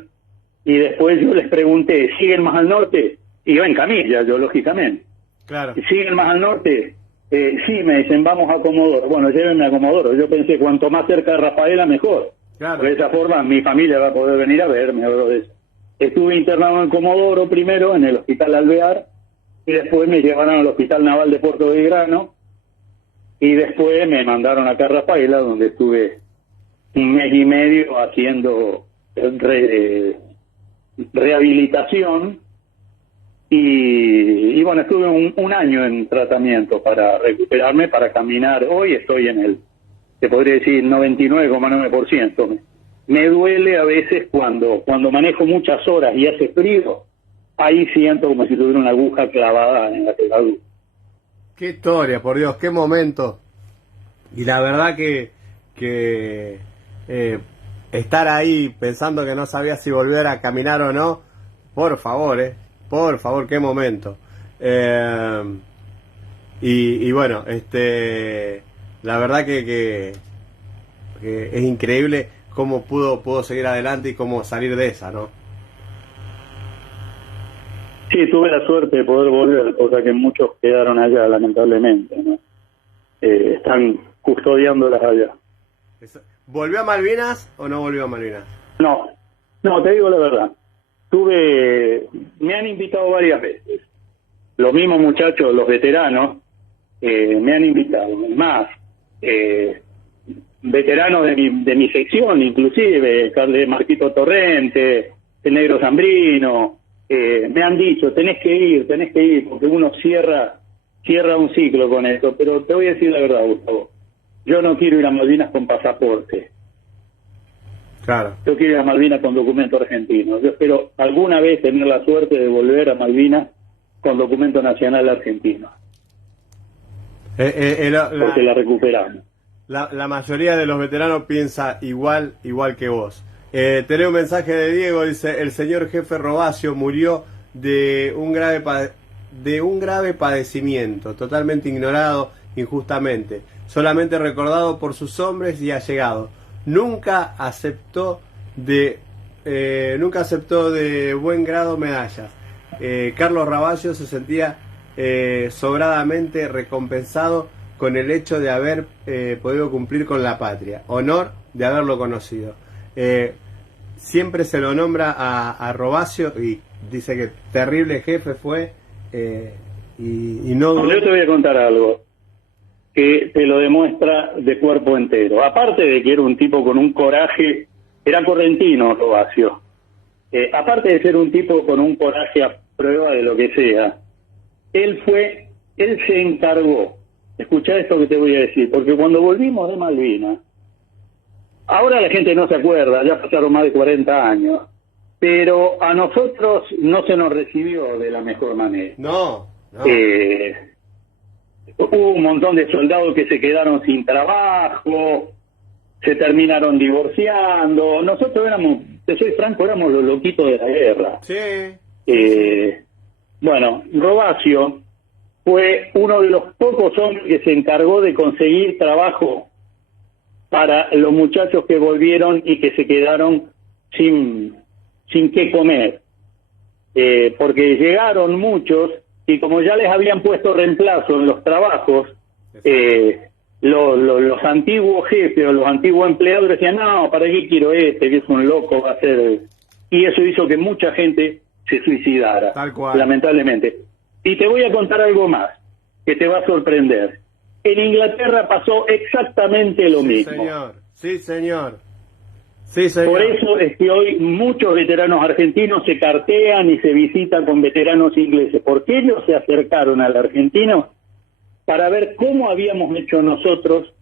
y después yo les pregunté, ¿siguen más al norte? Y yo en camilla, yo lógicamente. Claro. ¿Siguen más al norte? Sí, me dicen, vamos a Comodoro. Bueno, llévenme a Comodoro. Yo pensé, cuanto más cerca de Rafaela, mejor. Claro. De esa forma, mi familia va a poder venir a verme. Algo de eso. Estuve internado en Comodoro primero, en el Hospital Alvear, y después me llevaron al Hospital Naval de Puerto Belgrano, y después me mandaron acá a Rafaela, donde estuve un mes y medio haciendo rehabilitación. Y bueno, estuve un año en tratamiento para recuperarme, para caminar. Hoy estoy en el, te podría decir, 99,9%. Me duele a veces cuando manejo muchas horas y hace frío. Ahí siento como si tuviera una aguja clavada en la quemadura. Qué historia, por Dios, qué momento. Y la verdad que estar ahí pensando que no sabía si volver a caminar o no, por favor, qué momento. Y bueno, la verdad que es increíble cómo pudo seguir adelante y cómo salir de esa, ¿no? Sí, tuve la suerte de poder volver, cosa que muchos quedaron allá, lamentablemente, ¿no? Están custodiándolas allá. ¿Volvió a Malvinas o no volvió a Malvinas? No, te digo la verdad. Me han invitado varias veces. Los mismos muchachos, los veteranos, me han invitado. Más, veteranos de mi sección, inclusive, Marquito Torrente, el Negro Zambrino, me han dicho, tenés que ir, porque uno cierra un ciclo con esto. Pero te voy a decir la verdad, Gustavo. Yo no quiero ir a Malvinas con pasaporte. Claro. Yo quiero ir a Malvinas con documento argentino. Yo espero alguna vez tener la suerte de volver a Malvinas con documento nacional argentino. Porque la recuperamos. La mayoría de los veteranos piensa igual que vos. Tenés un mensaje de Diego, dice: el señor jefe Robacio murió de un grave padecimiento, totalmente ignorado injustamente, solamente recordado por sus hombres y allegados. Nunca aceptó de buen grado medallas. Carlos Robacio se sentía sobradamente recompensado con el hecho de haber podido cumplir con la patria, honor de haberlo conocido. Siempre se lo nombra a Robacio y dice que terrible jefe fue, y no... Yo te voy a contar algo que te lo demuestra de cuerpo entero. Aparte de que era un tipo con un coraje, era correntino Robacio. Aparte de ser un tipo con un coraje a prueba de lo que sea, él se encargó. Escuchá esto que te voy a decir, porque cuando volvimos de Malvinas, ahora la gente no se acuerda, ya pasaron más de 40 años, pero a nosotros no se nos recibió de la mejor manera. No. Hubo un montón de soldados que se quedaron sin trabajo, se terminaron divorciando. Nosotros éramos, te soy franco, éramos los loquitos de la guerra. Sí. Bueno, Robacio fue uno de los pocos hombres que se encargó de conseguir trabajo para los muchachos que volvieron y que se quedaron sin qué comer. Porque llegaron muchos y como ya les habían puesto reemplazo en los trabajos, los antiguos jefes o los antiguos empleados decían, no, ¿para qué quiero que es un loco, va a ser? Y eso hizo que mucha gente se suicidara, tal cual, lamentablemente. Y te voy a contar algo más, que te va a sorprender. En Inglaterra pasó exactamente lo mismo. Sí, señor. Por eso es que hoy muchos veteranos argentinos se cartean y se visitan con veteranos ingleses, porque ellos se acercaron al argentino para ver cómo habíamos hecho nosotros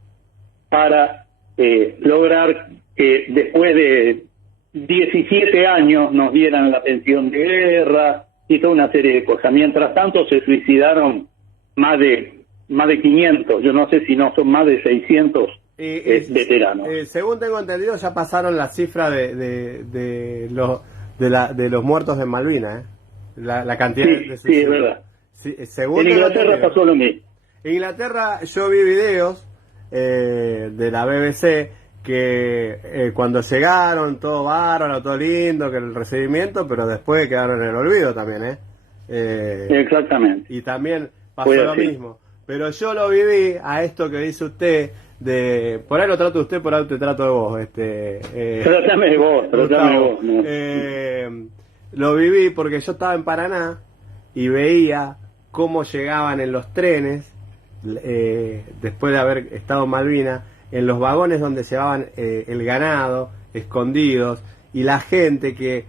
para lograr que después de 17 años nos dieran la pensión de guerra y toda una serie de cosas. Mientras tanto se suicidaron más de 500, yo no sé si no son más de 600 veteranos. Según tengo entendido, ya pasaron la cifra de los muertos de Malvinas, la cantidad de suicidios. Sí, es verdad. Según en Inglaterra pasó lo mismo. En Inglaterra yo vi videos de la BBC que cuando llegaron, todo bárbaro, todo lindo, que el recibimiento, pero después quedaron en el olvido también, Exactamente. Y también pasó lo mismo. Pero yo lo viví a esto que dice usted, de por ahí lo trato de usted, por ahí te trato de vos. Trátame de vos, tratame de vos. ¿No? Lo viví porque yo estaba en Paraná y veía cómo llegaban en los trenes, después de haber estado en Malvinas, en los vagones donde llevaban el ganado, escondidos, y la gente que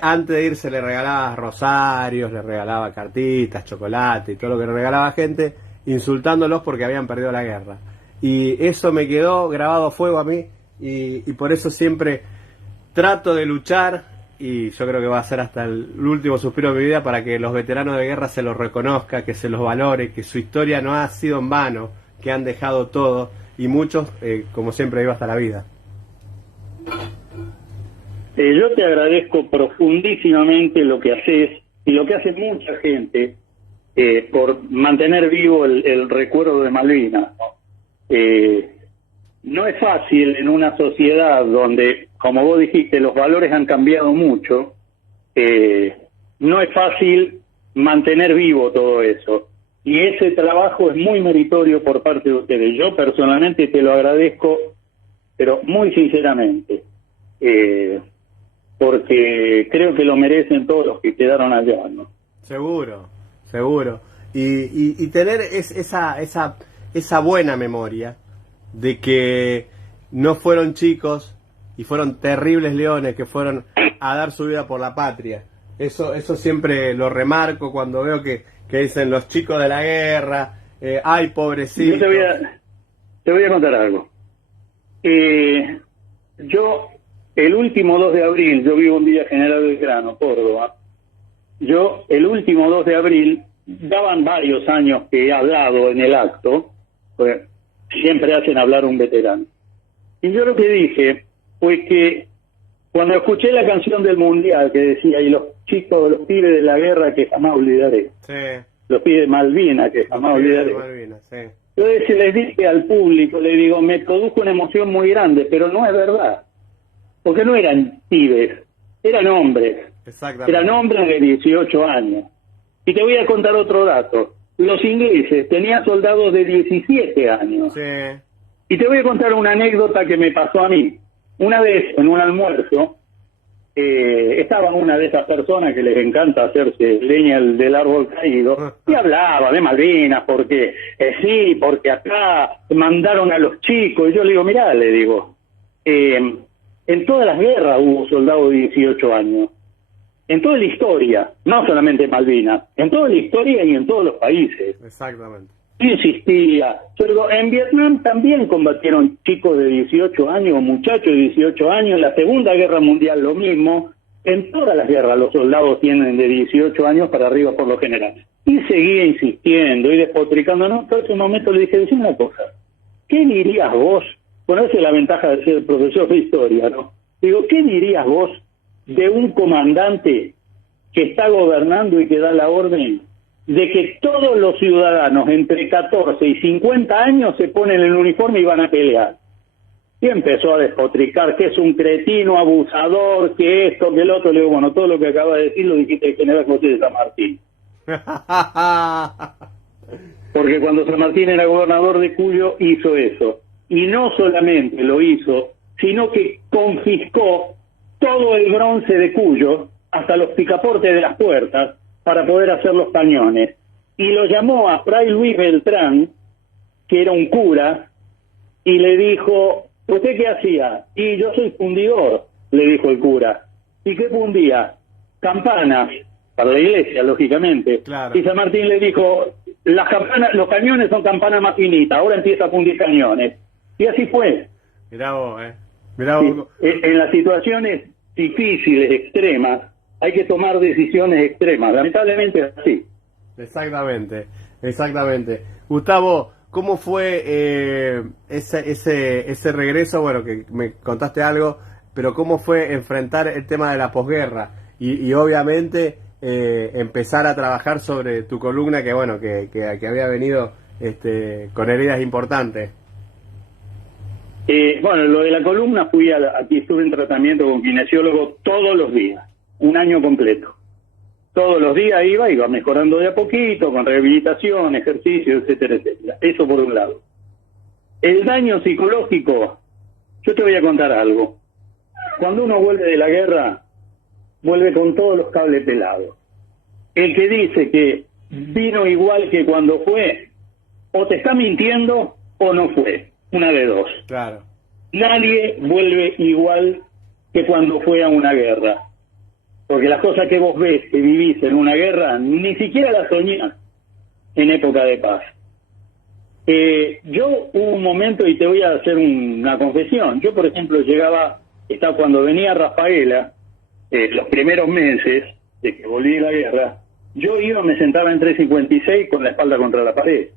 antes de irse le regalaba rosarios, le regalaba cartitas, chocolate y todo lo que le regalaba gente, insultándolos porque habían perdido la guerra. Y eso me quedó grabado a fuego a mí, y por eso siempre trato de luchar, y yo creo que va a ser hasta el último suspiro de mi vida, para que los veteranos de guerra se los reconozca, que se los valore, que su historia no ha sido en vano, que han dejado todo, y muchos, como siempre, vivo hasta la vida. Yo te agradezco profundísimamente lo que haces y lo que hace mucha gente por mantener vivo el recuerdo de Malvinas, ¿no? No es fácil en una sociedad donde, como vos dijiste, los valores han cambiado mucho, no es fácil mantener vivo todo eso. Y ese trabajo es muy meritorio por parte de ustedes. Yo personalmente te lo agradezco, pero muy sinceramente, porque creo que lo merecen todos los que quedaron allá, ¿no? Seguro, seguro. Y tener esa buena memoria de que no fueron chicos y fueron terribles leones que fueron a dar su vida por la patria. Eso siempre lo remarco cuando veo que dicen los chicos de la guerra, ay, pobrecitos. Yo te voy a contar algo. Yo, el último 2 de abril, yo vivo en Villa General Belgrano, Córdoba. Yo, el último 2 de abril, daban varios años que he hablado en el acto, pues siempre hacen hablar un veterano. Y yo lo que dije fue que cuando escuché la canción del Mundial que decía, y los chicos, los pibes de la guerra que jamás olvidaré, sí, los pibes de Malvinas que jamás olvidaré, Malvinas, sí. Yo les dije al público, le digo, me produjo una emoción muy grande, pero no es verdad, porque no eran pibes, eran hombres, eran hombres de 18 años. Y te voy a contar otro dato. Los ingleses tenían soldados de 17 años. Sí. Y te voy a contar una anécdota que me pasó a mí. Una vez, en un almuerzo, estaba una de esas personas que les encanta hacerse leña del árbol caído, y hablaba de Malvinas, porque sí, porque acá mandaron a los chicos. Y yo le digo, mirá, le digo, en todas las guerras hubo soldados de 18 años. En toda la historia, no solamente en Malvinas, en toda la historia y en todos los países. Exactamente. Insistía. Yo digo, en Vietnam también combatieron chicos de 18 años, muchachos de 18 años, en la Segunda Guerra Mundial lo mismo. En todas las guerras los soldados tienen de 18 años para arriba por lo general. Y seguía insistiendo y despotricando. No, en ese momento le dije, decime una cosa, ¿qué dirías vos? Bueno, esa es la ventaja de ser profesor de historia, ¿no? Digo, ¿qué dirías vos de un comandante que está gobernando y que da la orden de que todos los ciudadanos entre 14 y 50 años se ponen el uniforme y van a pelear? Y empezó a despotricar que es un cretino abusador, que esto, que el otro. Le digo, bueno, todo lo que acaba de decir lo dijiste el general José de San Martín. Porque cuando San Martín era gobernador de Cuyo hizo eso. Y no solamente lo hizo, sino que confiscó todo el bronce de Cuyo, hasta los picaportes de las puertas, para poder hacer los cañones. Y lo llamó a Fray Luis Beltrán, que era un cura, y le dijo, ¿usted qué hacía? Y yo soy fundidor, le dijo el cura. ¿Y qué fundía? Campanas, para la iglesia, lógicamente. Claro. Y San Martín le dijo, las campanas, los cañones son campanas más finitas, ahora empieza a fundir cañones. Y así fue. Mirá vos, Mirá vos. En las situaciones difíciles, extremas, hay que tomar decisiones extremas. Lamentablemente es así. Exactamente, exactamente. Gustavo, ¿cómo fue ese regreso? Bueno, que me contaste algo, pero ¿cómo fue enfrentar el tema de la posguerra? Y obviamente empezar a trabajar sobre tu columna, que bueno, que había venido con heridas importantes. Bueno, lo de la columna, aquí estuve en tratamiento con kinesiólogo todos los días, un año completo. todos los días iba mejorando de a poquito, con rehabilitación, ejercicio, etcétera, etcétera. Eso por un lado. El daño psicológico, yo te voy a contar algo. Cuando uno vuelve de la guerra, vuelve con todos los cables pelados. El que dice que vino igual que cuando fue, o te está mintiendo o no fue. Una de dos. Claro. Nadie vuelve igual que cuando fue a una guerra. Porque las cosas que vos ves, que vivís en una guerra, ni siquiera las soñás en época de paz. Yo hubo un momento, y te voy a hacer una confesión. Yo, por ejemplo, cuando venía Rafaela, los primeros meses de que volví de la guerra, yo me sentaba en 356 con la espalda contra la pared.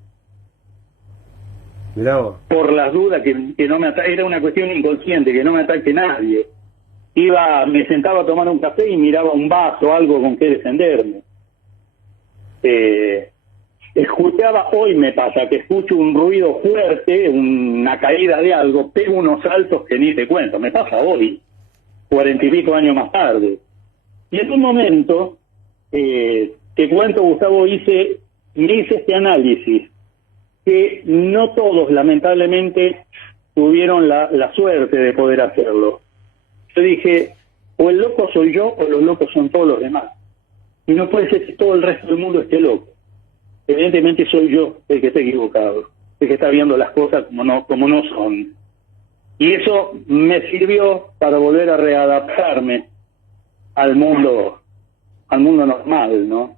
Mirá vos. Por las dudas que no me era una cuestión inconsciente, que no me ataque nadie. Me sentaba a tomar un café y miraba un vaso, algo con que defenderme. Escuchaba, hoy me pasa que escucho un ruido fuerte, una caída de algo, pego unos saltos que ni te cuento, me pasa hoy, 40 y pico años más tarde. Y en un momento, te cuento, Gustavo, me hice este análisis, que no todos, lamentablemente, tuvieron la suerte de poder hacerlo. Yo dije, o el loco soy yo, o los locos son todos los demás. Y no puede ser que todo el resto del mundo esté loco. Evidentemente soy yo el que está equivocado, el que está viendo las cosas como no son. Y eso me sirvió para volver a readaptarme al mundo normal, ¿no?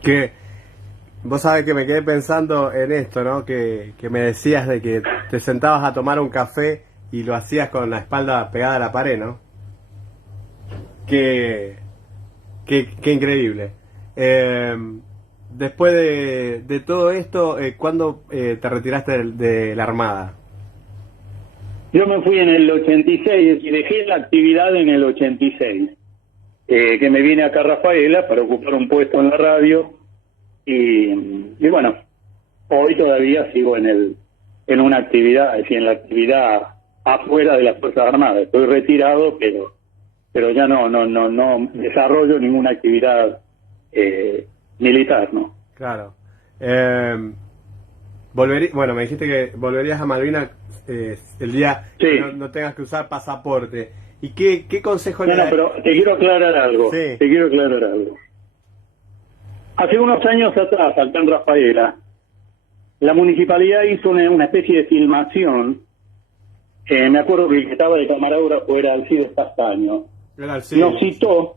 Que vos sabés que me quedé pensando en esto, ¿no? Que me decías de que te sentabas a tomar un café y lo hacías con la espalda pegada a la pared, ¿no? Qué increíble. Después de todo esto, ¿cuándo te retiraste de la Armada? Yo me fui en el 86 y dejé la actividad en el 86. Que me vine acá a Rafaela para ocupar un puesto en la radio y bueno, hoy todavía sigo en una actividad, es decir, en la actividad afuera de las Fuerzas Armadas. Estoy retirado, pero ya no desarrollo ninguna actividad militar, ¿no? Claro. Bueno, me dijiste que volverías a Malvinas el día sí. Que no tengas que usar pasaporte. ¿Y qué consejo le das? Pero te quiero aclarar algo. Sí. Te quiero aclarar algo. Hace unos años atrás, acá en Rafaela, la municipalidad hizo una especie de filmación. Me acuerdo que el que estaba de camarógrafo era Alcides Castaño. Nos citó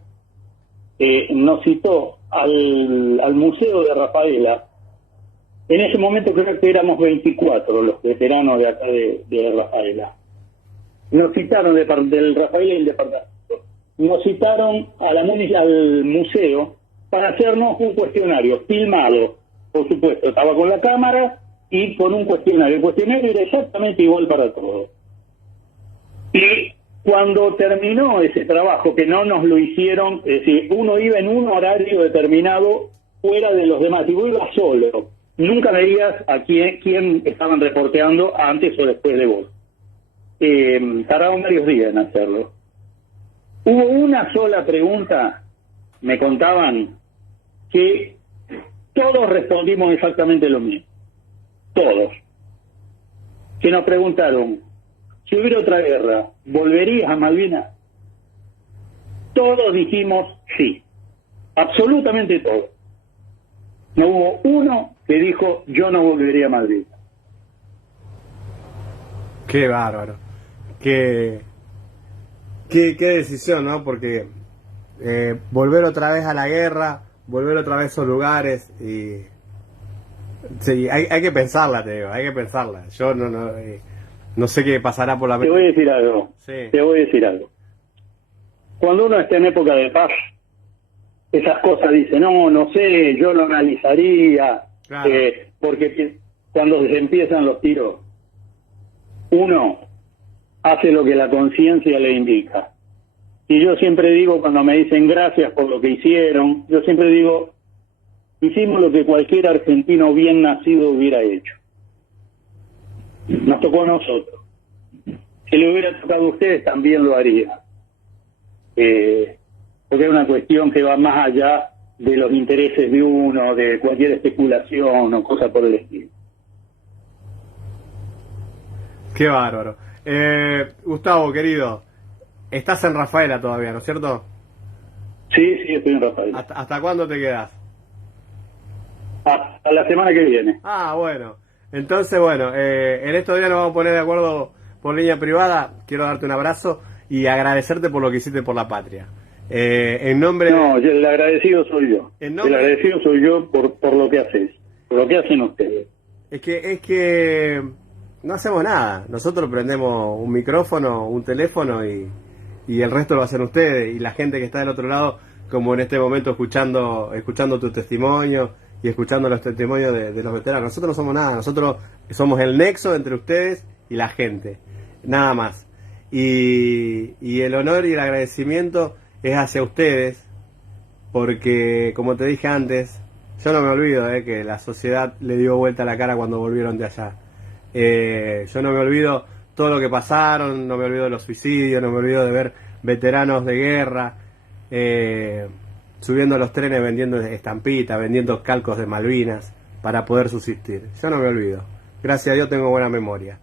al Museo de Rafaela. En ese momento creo que éramos 24 los veteranos de acá de Rafaela. Nos citaron del Rafaela y el departamento. Nos citaron al museo para hacernos un cuestionario filmado, por supuesto. Estaba con la cámara y con un cuestionario. El cuestionario era exactamente igual para todos. Y cuando terminó ese trabajo, que no nos lo hicieron, es decir, uno iba en un horario determinado fuera de los demás, y vos ibas solo. Nunca veías a quién estaban reporteando antes o después de vos. Tardaron varios días en hacerlo. Hubo una sola pregunta, me contaban, que todos respondimos exactamente lo mismo. Todos. Que nos preguntaron, si hubiera otra guerra, ¿volverías a Malvinas? Todos dijimos sí. Absolutamente todos. No hubo uno que dijo, yo no volvería a Malvinas. Qué bárbaro. Qué decisión, ¿no? Porque volver otra vez a la guerra, volver otra vez a esos lugares, y sí, hay que pensarla, te digo, hay que pensarla. Yo no sé qué pasará por la mente. Te voy a decir algo. Sí. Te voy a decir algo. Cuando uno está en época de paz, esas cosas dice, no sé, yo lo analizaría, claro. Porque cuando se empiezan los tiros, uno hace lo que la conciencia le indica. Y yo siempre digo, cuando me dicen gracias por lo que hicieron, yo siempre digo, hicimos lo que cualquier argentino bien nacido hubiera hecho. Nos tocó a nosotros. Si le hubiera tocado a ustedes, también lo haría. porque es una cuestión que va más allá de los intereses de uno, de cualquier especulación o cosa por el estilo. Qué bárbaro. Gustavo, querido, estás en Rafaela todavía, ¿no es cierto? Sí, estoy en Rafael. ¿Hasta cuándo te quedas? Hasta la semana que viene. Ah, bueno. Entonces, bueno, en estos días nos vamos a poner de acuerdo por línea privada. Quiero darte un abrazo y agradecerte por lo que hiciste por la patria. En nombre... No, el agradecido soy yo. El agradecido soy yo por lo que haces, por lo que hacen ustedes. Es que no hacemos nada. Nosotros prendemos un micrófono, un teléfono y el resto lo hacen ustedes. Y la gente que está del otro lado, como en este momento escuchando tu testimonio y escuchando los testimonios de los veteranos. Nosotros no somos nada. Nosotros somos el nexo entre ustedes y la gente. Nada más. Y el honor y el agradecimiento es hacia ustedes, porque como te dije antes, yo no me olvido que la sociedad le dio vuelta a la cara cuando volvieron de allá. Yo no me olvido todo lo que pasaron, no me olvido de los suicidios, no me olvido de ver veteranos de guerra subiendo a los trenes vendiendo estampitas, vendiendo calcos de Malvinas para poder subsistir. Yo no me olvido. Gracias a Dios tengo buena memoria.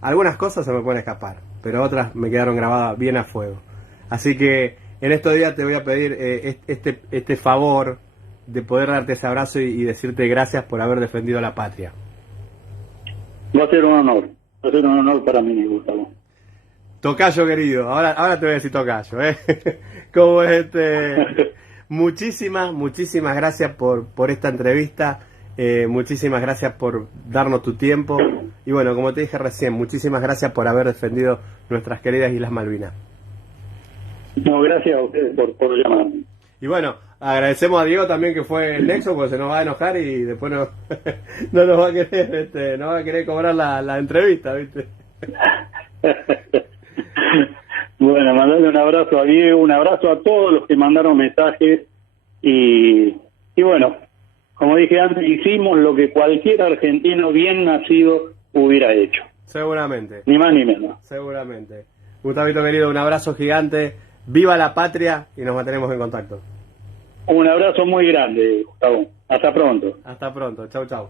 Algunas cosas se me pueden escapar, pero otras me quedaron grabadas bien a fuego. Así que en estos días te voy a pedir este favor de poder darte ese abrazo y decirte gracias por haber defendido la patria. Va a ser un honor para mí, Gustavo. Tocayo querido, ahora te voy a decir tocayo, como muchísimas gracias por esta entrevista, muchísimas gracias por darnos tu tiempo y bueno, como te dije recién, muchísimas gracias por haber defendido nuestras queridas Islas Malvinas. No, gracias a ustedes por llamarme. Y bueno, agradecemos a Diego también que fue el nexo, porque se nos va a enojar y después no nos va a querer, no va a querer cobrar la entrevista, ¿viste? Bueno, mandarle un abrazo a Diego, un abrazo a todos los que mandaron mensajes y bueno, como dije antes, hicimos lo que cualquier argentino bien nacido hubiera hecho. Seguramente. Ni más ni menos. Seguramente. Gustavito querido, un abrazo gigante. Viva la patria y nos mantenemos en contacto. Un abrazo muy grande, Gustavo. Hasta pronto. Hasta pronto. Chau, chau.